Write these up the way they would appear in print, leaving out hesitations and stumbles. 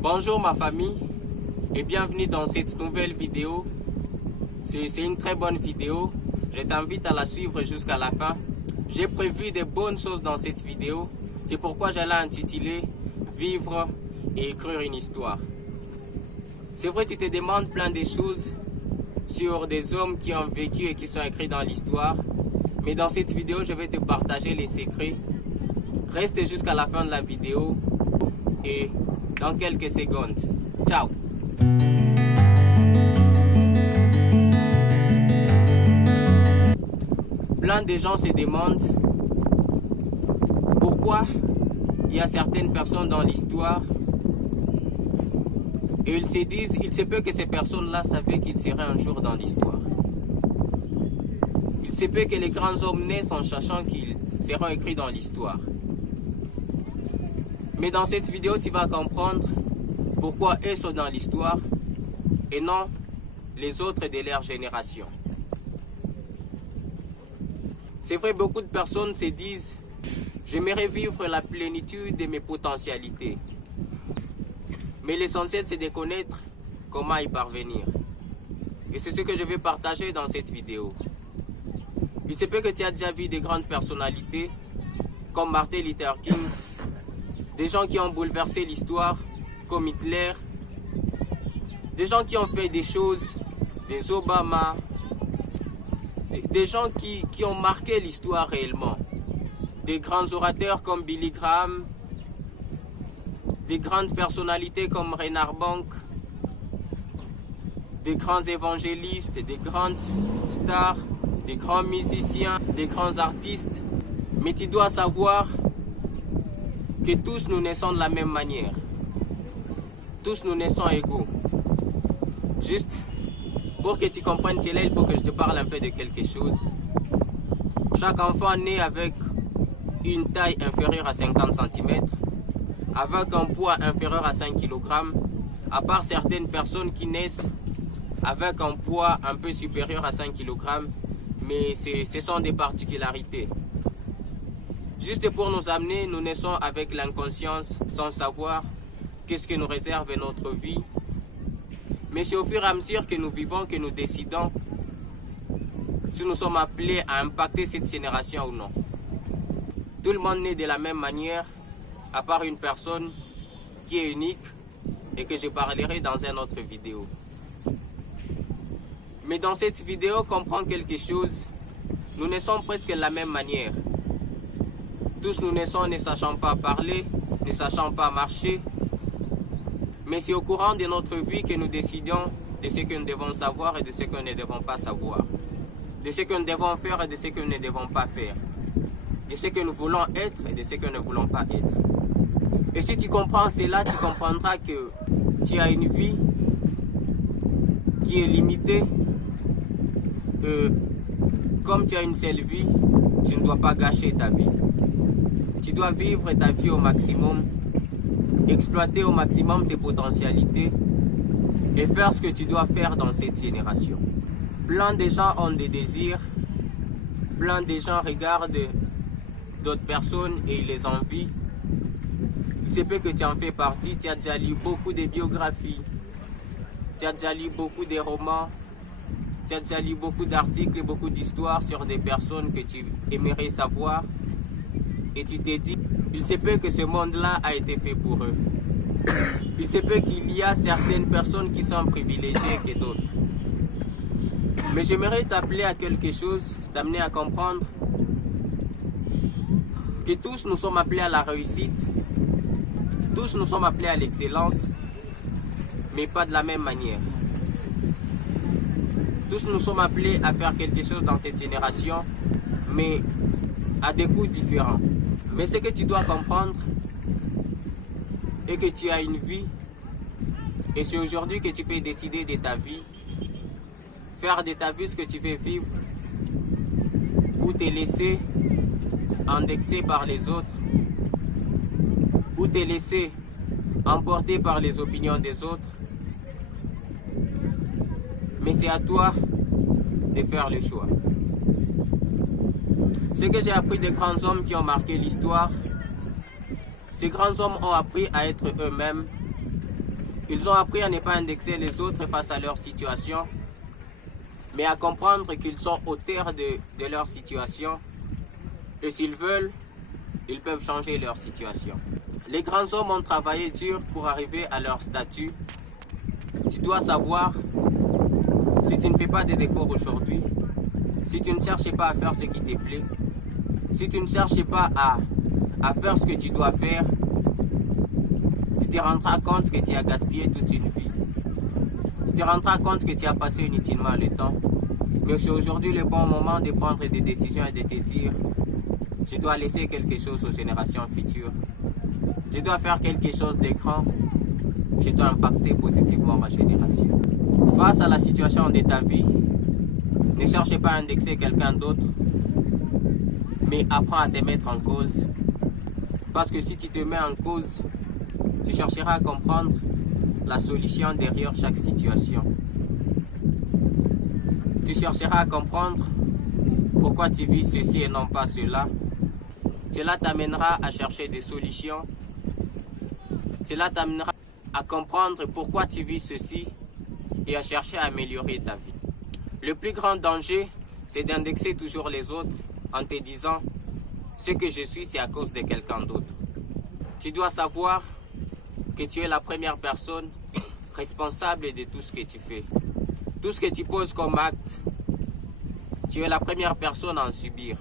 Bonjour ma famille et bienvenue dans cette nouvelle vidéo. C'est une très bonne vidéo. Je t'invite à la suivre jusqu'à la fin. J'ai prévu de bonnes choses dans cette vidéo. C'est pourquoi j'allais intituler Vivre et écrire une histoire. C'est vrai, tu te demandes plein de choses sur des hommes qui ont vécu et qui sont écrits dans l'histoire. Mais dans cette vidéo, je vais te partager les secrets. Reste jusqu'à la fin de la vidéo et dans quelques secondes. Ciao! Plein de gens se demandent pourquoi il y a certaines personnes dans l'histoire et ils se disent, il se peut que ces personnes-là savaient qu'ils seraient un jour dans l'histoire. Il se peut que les grands hommes naissent en sachant qu'ils seront écrits dans l'histoire. Mais dans cette vidéo, tu vas comprendre pourquoi eux sont dans l'histoire et non les autres de leur génération. C'est vrai, beaucoup de personnes se disent « J'aimerais vivre la plénitude de mes potentialités ». Mais l'essentiel, c'est de connaître comment y parvenir. Et c'est ce que je vais partager dans cette vidéo. Il se peut que tu as déjà vu des grandes personnalités comme Martin Luther King, des gens qui ont bouleversé l'histoire comme Hitler, des gens qui ont fait des choses, des Obama, des gens qui ont marqué l'histoire réellement, des grands orateurs comme Billy Graham, des grandes personnalités comme Reinhard Bonk, des grands évangélistes, des grandes stars, des grands musiciens, des grands artistes. Mais tu dois savoir que tous nous naissons de la même manière. Tous nous naissons égaux. Juste pour que tu comprennes cela, il faut que je te parle un peu de quelque chose. Chaque enfant naît avec une taille inférieure à 50 cm, avec un poids inférieur à 5 kg, à part certaines personnes qui naissent avec un poids un peu supérieur à 5 kg, mais ce sont des particularités. Juste pour nous amener, nous naissons avec l'inconscience, sans savoir qu'est-ce que nous réserve notre vie. Mais c'est au fur et à mesure que nous vivons, que nous décidons si nous sommes appelés à impacter cette génération ou non. Tout le monde naît de la même manière, à part une personne qui est unique et que je parlerai dans une autre vidéo. Mais dans cette vidéo, comprends quelque chose, nous naissons presque de la même manière. Tous nous naissons ne sachant pas parler, ne sachant pas marcher. Mais c'est au courant de notre vie que nous décidons de ce que nous devons savoir et de ce que nous ne devons pas savoir. De ce que nous devons faire et de ce que nous ne devons pas faire. De ce que nous voulons être et de ce que nous ne voulons pas être. Et si tu comprends cela, tu comprendras que tu as une vie qui est limitée. Comme tu as une seule vie, tu ne dois pas gâcher ta vie. Tu dois vivre ta vie au maximum, exploiter au maximum tes potentialités et faire ce que tu dois faire dans cette génération. Plein de gens ont des désirs, plein de gens regardent d'autres personnes et ils les envient. Il se peut que tu en fais partie, tu as déjà lu beaucoup de biographies, tu as déjà lu beaucoup de romans, tu as déjà lu beaucoup d'articles, beaucoup d'histoires sur des personnes que tu aimerais savoir. Et tu t'es dit, il se peut que ce monde-là a été fait pour eux. Il se peut qu'il y a certaines personnes qui sont privilégiées que d'autres. Mais j'aimerais t'appeler à quelque chose, t'amener à comprendre que tous nous sommes appelés à la réussite, tous nous sommes appelés à l'excellence, mais pas de la même manière. Tous nous sommes appelés à faire quelque chose dans cette génération, mais à des coûts différents. Mais ce que tu dois comprendre est que tu as une vie et c'est aujourd'hui que tu peux décider de ta vie, faire de ta vie ce que tu veux vivre ou te laisser indexer par les autres ou te laisser emporter par les opinions des autres. Mais c'est à toi de faire le choix. Ce que j'ai appris des grands hommes qui ont marqué l'histoire, ces grands hommes ont appris à être eux-mêmes Ils ont appris à ne pas indexer les autres face à leur situation, mais à comprendre qu'ils sont auteurs de leur situation et s'ils veulent, ils peuvent changer leur situation. Les grands hommes ont travaillé dur pour arriver à leur statut. Tu dois savoir, si tu ne fais pas des efforts aujourd'hui, si tu ne cherches pas à faire ce qui te plaît, si tu ne cherches pas à faire ce que tu dois faire, tu te rendras compte que tu as gaspillé toute une vie. Tu te rendras compte que tu as passé inutilement le temps. Mais c'est aujourd'hui le bon moment de prendre des décisions et de te dire, je dois laisser quelque chose aux générations futures. Je dois faire quelque chose de grand. Je dois impacter positivement ma génération. Face à la situation de ta vie, ne cherche pas à indexer quelqu'un d'autre, mais apprends à te mettre en cause. Parce que si tu te mets en cause, tu chercheras à comprendre la solution derrière chaque situation. Tu chercheras à comprendre pourquoi tu vis ceci et non pas cela. Cela t'amènera à chercher des solutions. Cela t'amènera à comprendre pourquoi tu vis ceci et à chercher à améliorer ta vie. Le plus grand danger, c'est d'indexer toujours les autres en te disant « ce que je suis, c'est à cause de quelqu'un d'autre ». Tu dois savoir que tu es la première personne responsable de tout ce que tu fais. Tout ce que tu poses comme acte, tu es la première personne à en subir.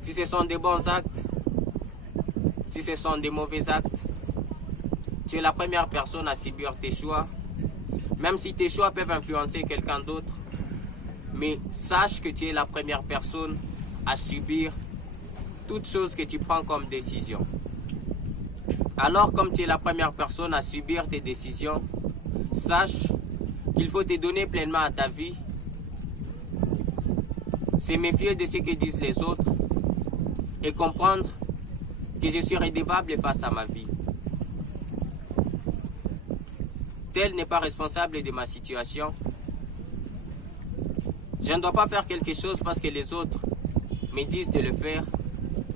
Si ce sont des bons actes, si ce sont des mauvais actes, tu es la première personne à subir tes choix. Même si tes choix peuvent influencer quelqu'un d'autre, mais sache que tu es la première personne à subir toutes choses que tu prends comme décision. Alors, comme tu es la première personne à subir tes décisions, sache qu'il faut te donner pleinement à ta vie, se méfier de ce que disent les autres et comprendre que je suis redevable face à ma vie. Tel n'est pas responsable de ma situation. Je ne dois pas faire quelque chose parce que les autres me disent de le faire,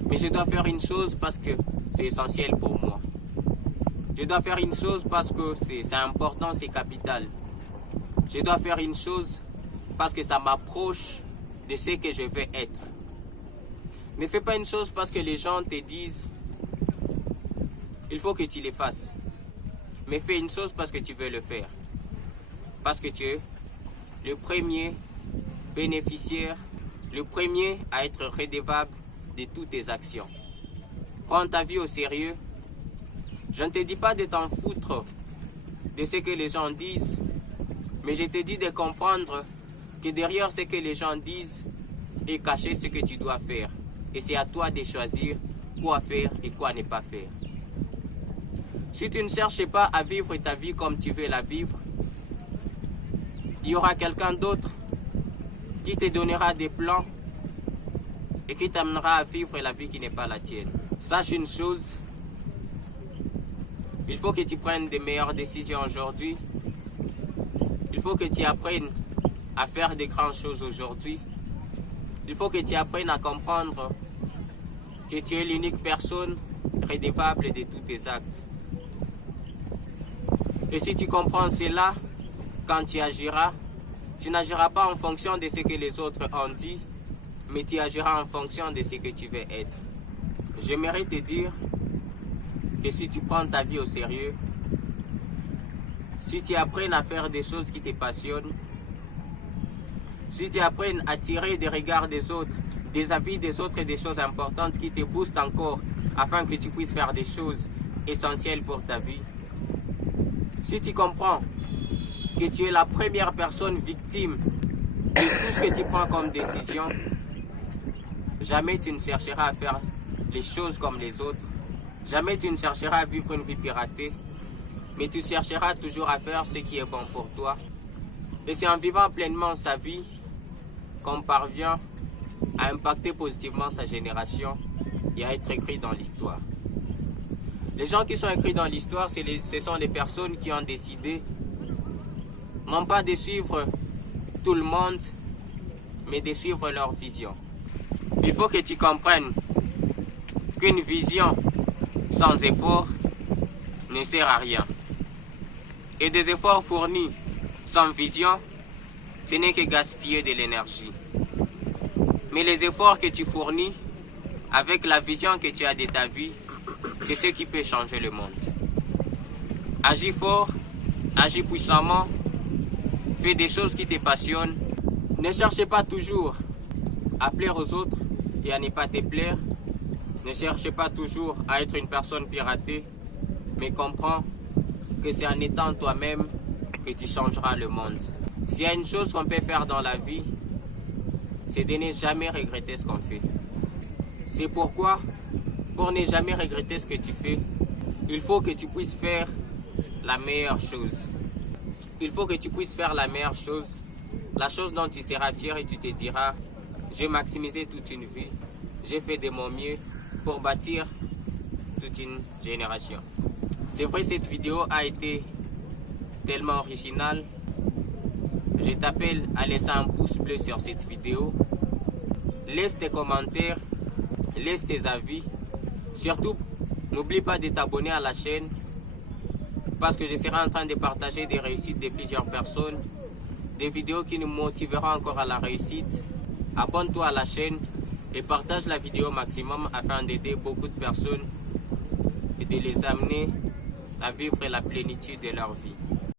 mais je dois faire une chose parce que c'est essentiel pour moi. Je dois faire une chose parce que c'est important, c'est capital. Je dois faire une chose parce que ça m'approche de ce que je veux être. Ne fais pas une chose parce que les gens te disent il faut que tu le fasses. Mais fais une chose parce que tu veux le faire. Parce que tu es le premier bénéficiaire, le premier à être redevable de toutes tes actions. Prends ta vie au sérieux. Je ne te dis pas de t'en foutre de ce que les gens disent, mais je te dis de comprendre que derrière ce que les gens disent est caché ce que tu dois faire. Et c'est à toi de choisir quoi faire et quoi ne pas faire. Si tu ne cherches pas à vivre ta vie comme tu veux la vivre, il y aura quelqu'un d'autre qui te donnera des plans et qui t'amènera à vivre la vie qui n'est pas la tienne. Sache une chose, il faut que tu prennes de meilleures décisions aujourd'hui. Il faut que tu apprennes à faire de grandes choses aujourd'hui. Il faut que tu apprennes à comprendre que tu es l'unique personne redevable de tous tes actes. Et si tu comprends cela, quand tu agiras, tu n'agiras pas en fonction de ce que les autres ont dit, mais tu agiras en fonction de ce que tu veux être. J'aimerais te dire que si tu prends ta vie au sérieux, si tu apprennes à faire des choses qui te passionnent, si tu apprennes à tirer des regards des autres, des avis des autres et des choses importantes qui te boostent encore afin que tu puisses faire des choses essentielles pour ta vie, si tu comprends que tu es la première personne victime de tout ce que tu prends comme décision, jamais tu ne chercheras à faire les choses comme les autres. Jamais tu ne chercheras à vivre une vie piratée, mais tu chercheras toujours à faire ce qui est bon pour toi. Et c'est en vivant pleinement sa vie qu'on parvient à impacter positivement sa génération et à être écrit dans l'histoire. Les gens qui sont écrits dans l'histoire, ce sont les personnes qui ont décidé non pas de suivre tout le monde, mais de suivre leur vision. Il faut que tu comprennes qu'une vision sans effort ne sert à rien. Et des efforts fournis sans vision, ce n'est que gaspiller de l'énergie. Mais les efforts que tu fournis avec la vision que tu as de ta vie, c'est ce qui peut changer le monde. Agis fort, agis puissamment, fais des choses qui te passionnent. Ne cherchez pas toujours à plaire aux autres et à ne pas te plaire. Ne cherchez pas toujours à être une personne piratée, mais comprends que c'est en étant toi-même que tu changeras le monde. S'il y a une chose qu'on peut faire dans la vie, c'est de ne jamais regretter ce qu'on fait. C'est pourquoi, pour ne jamais regretter ce que tu fais, il faut que tu puisses faire la meilleure chose. Il faut que tu puisses faire la meilleure chose, la chose dont tu seras fier et tu te diras, j'ai maximisé toute une vie, j'ai fait de mon mieux pour bâtir toute une génération. C'est vrai, cette vidéo a été tellement originale. Je t'appelle à laisser un pouce bleu sur cette vidéo. Laisse tes commentaires, laisse tes avis. Surtout, n'oublie pas de t'abonner à la chaîne parce que je serai en train de partager des réussites de plusieurs personnes, des vidéos qui nous motiveront encore à la réussite. Abonne-toi à la chaîne et partage la vidéo au maximum afin d'aider beaucoup de personnes et de les amener à vivre la plénitude de leur vie.